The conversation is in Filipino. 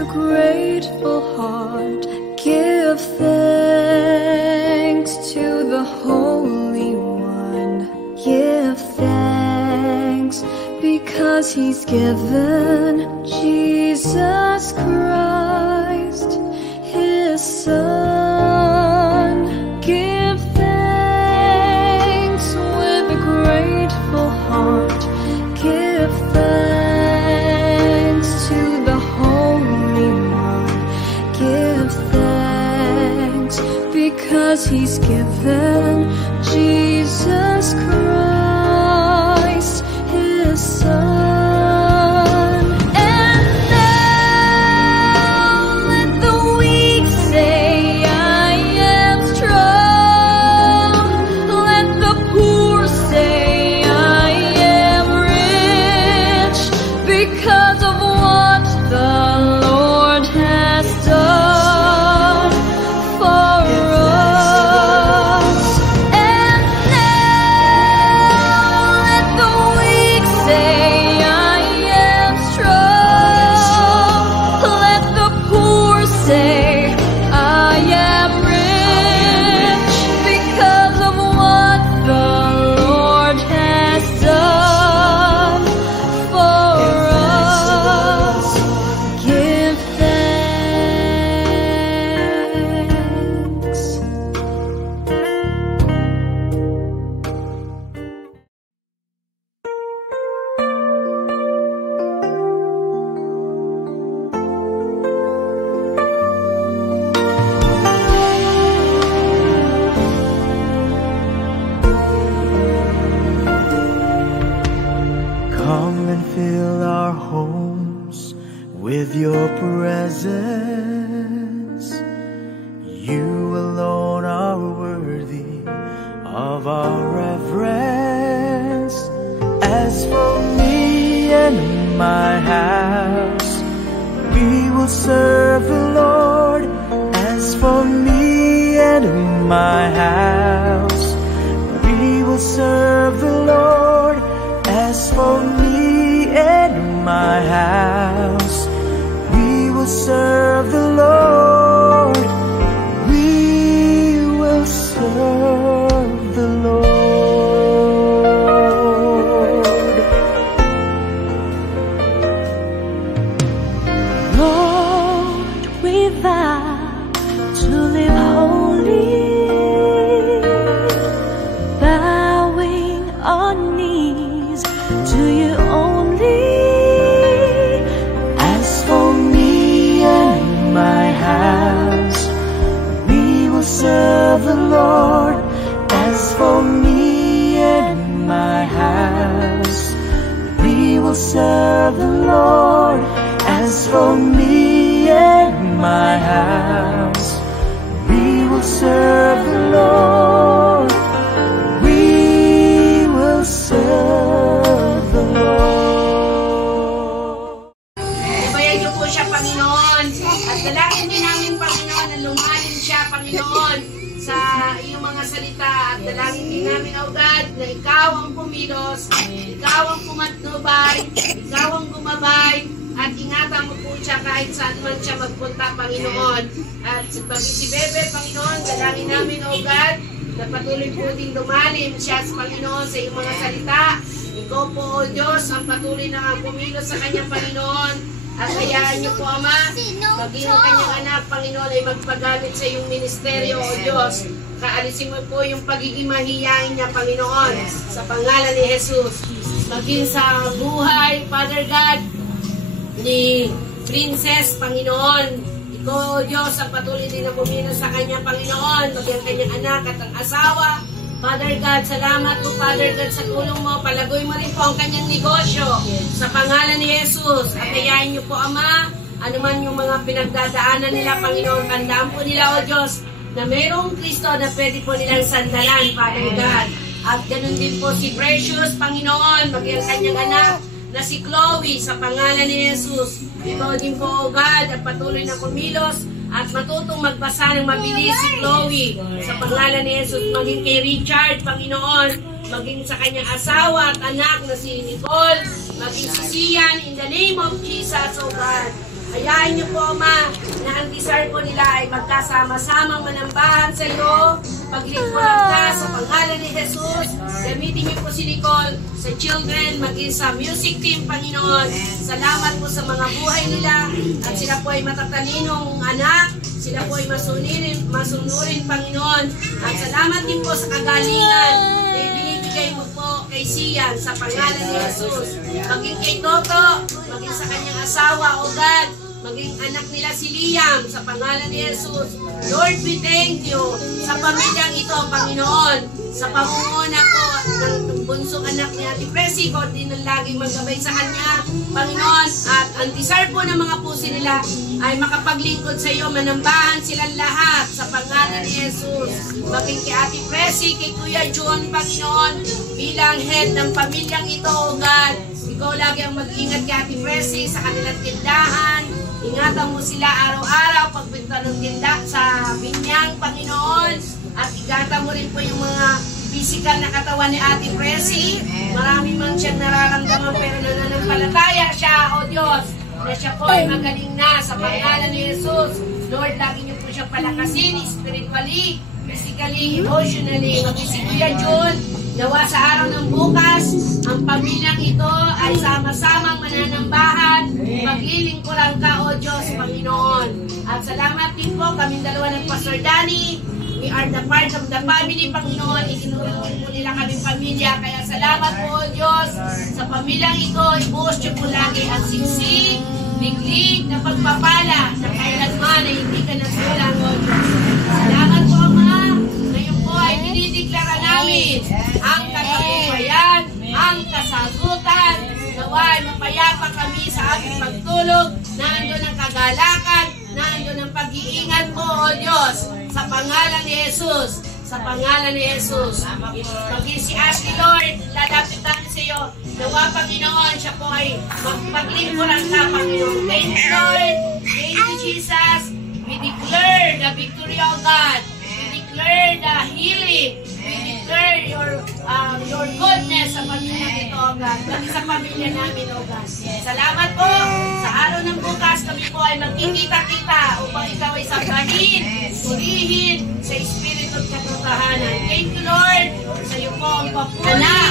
a grateful heart, give thanks to the Holy One. Give thanks because He's given Jesus Christ, His Son. Give thanks with a grateful heart. Give thanks to the Holy One. Give thanks because He's given Jesus Christ, His Son. Kaalisin mo po yung pagiging mahiyain niya, Panginoon, sa pangalan ni Jesus. Maging sa buhay, Father God, ni Princess, Panginoon. Ikaw, Diyos, ang patuloy din na kumilos sa kanya, Panginoon, maging ang kanyang anak at ang asawa. Father God, salamat po, Father God, sa tulong mo. Palagoy mo rin po ang kanyang negosyo sa pangalan ni Jesus. At ayayin niyo po, Ama, anuman yung mga pinagdadaanan nila, Panginoon, tandaan po nila, O Diyos, na mayroong Kristo na pwede po nilang sandalan, Father God. At ganun din po si Precious, Panginoon, maging ang kanyang anak na si Chloe sa pangalan ni Jesus. Ikaw din po, O God, at patuloy na kumilos at matutong magbasa ng mabilis si Chloe sa pangalan ni Jesus. Maging kay Richard, Panginoon, maging sa kanyang asawa at anak na si Nicole, maging si Sian, in the name of Jesus, O God. Hayaan niyo po, Ama, na ang desire po nila ay magkasama-samang manambahan sa iyo. Paglingkuran ka sa pangalan ni Jesus. Gamitin niyo po si Nicole sa children, maging sa music team, Panginoon. Salamat po sa mga buhay nila at sila po ay matatalinong anak. Sila po ay masunurin, Panginoon. At salamat din po sa kagalingan na ibinibigay mo po kay Sian sa pangalan ni Jesus. Maging kay Toto, maging sa kanyang asawa, O God, maging anak nila si Liam sa pangalan ni Jesus. Lord, we thank you sa pamilyang ito, Panginoon. Sa pamumuno po ng bunsong anak ni Ate Presi, God din ang laging maggabay sa kanya, Panginoon. At ang desire po ng mga puso nila ay makapaglingkod sa iyo, manambahan silang lahat sa pangalan ni Jesus. Maging kay Ate Presi, kay Kuya John, Panginoon, bilang head ng pamilyang ito, O God. Ikaw lagi ang mag-ingat kay Ate Presi sa kanilang tindahan. Ingatan mo sila araw-araw pagbenta ng tinda sa binyang, Panginoon. At ingatan mo rin po yung mga physical na katawan ni Ate Presi. Marami man siyang nararamdaman pero nananampalataya siya, O Diyos, na siya po ay magaling na sa pangalan ni Jesus. Lord, lagi niyo po siyang palakasin spiritually, physically, emotionally. Maging si Kuya John, nawa sa araw ng bukas, ang pamilyang ito ay sama-samang mananambahan. Maglilingkuran ka, O Diyos, Panginoon. At salamat din po, kaming dalawa ng Pastor Danny. We are the part of the family, Panginoon. Ikinulong po nila kaming pamilya. Kaya salamat po, O Diyos, sa pamilyang ito. Ibuhos niyo po lagi ang siksik, liglig na pagpapala na kailanman ay hindi ka nasulang, O Diyos. Salamat po, Ama. Ngayon po ay dinideklara namin ang katagumpayan, ang kasagutan. Naway, mapayapa kami sa ating pagtulog. Naandun ang kagalakan, naandun ang pag-iingat mo, O Diyos. Sa pangalan ni Jesus. Sa pangalan ni Jesus. Maging si Ashley, Lord, lalapit namin sa iyo. Nawa, Panginoon, siya po ay maglingkuran ka, Panginoon. Thank you, Lord. Thank you, Jesus. We declare the victory of God. We declare the healing. We declare your goodness sa pamilya nito, O God. Pati sa pamilya namin, O God. Salamat po. Sa araw ng bukas, kami po ay magkikita-kita upang ikaw ay sambahin, purihin sa Espiritu at katotohanan. Thank you, Lord. Sa iyo po ang papuna.